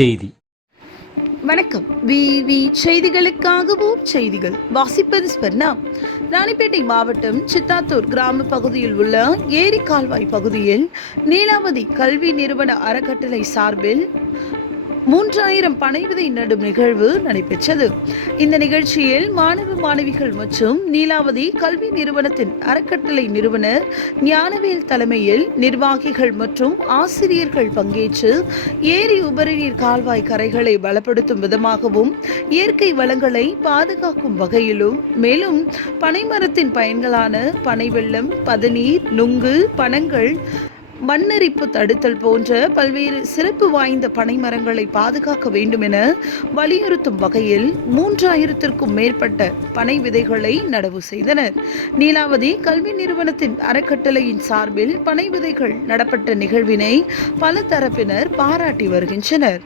செய்தி. வணக்கம். விவி செய்திகளுக்காகவும் செய்திகள் வாசிப்பது ஸ்பர்ணா. ராணிப்பேட்டை மாவட்டம் சித்தாத்தூர் கிராம பகுதியில் உள்ள ஏரி கால்வாய் பகுதியில் நீலாவதி கல்வி நிறுவன அறக்கட்டளை சார்பில் 3000 பனை விதை நடும் நிகழ்வு நடைபெற்றது. இந்த நிகழ்ச்சியில் மாணவ மாணவிகள் மற்றும் நீலாவதி கல்வி நிறுவனத்தின் அறக்கட்டளை நிறுவனர் ஞானவேல் தலைமையில் நிர்வாகிகள் மற்றும் ஆசிரியர்கள் பங்கேற்று ஏரி உபரிநீர் கால்வாய் கரைகளை பலப்படுத்தும் விதமாகவும் இயற்கை வளங்களை பாதுகாக்கும் வகையிலும் மேலும் பனைமரத்தின் பயன்களான பனை வெல்லம், பதநீர், நுங்கு, பனங்கள், மண்ணரிப்பு தடுத்தல் போன்ற பல்வேறு சிறப்பு வாய்ந்த பனை மரங்களை பாதுகாக்க வேண்டும் என வலியுறுத்தும் வகையில் 3000க்கும் மேற்பட்ட பனை விதைகளை நடவு செய்தனர். நீலாவதி கல்வி நிறுவனத்தின் அறக்கட்டளையின் சார்பில் பனை விதைகள் நடப்பட்ட நிகழ்வினை பல தரப்பினர் பாராட்டி வருகின்றனர்.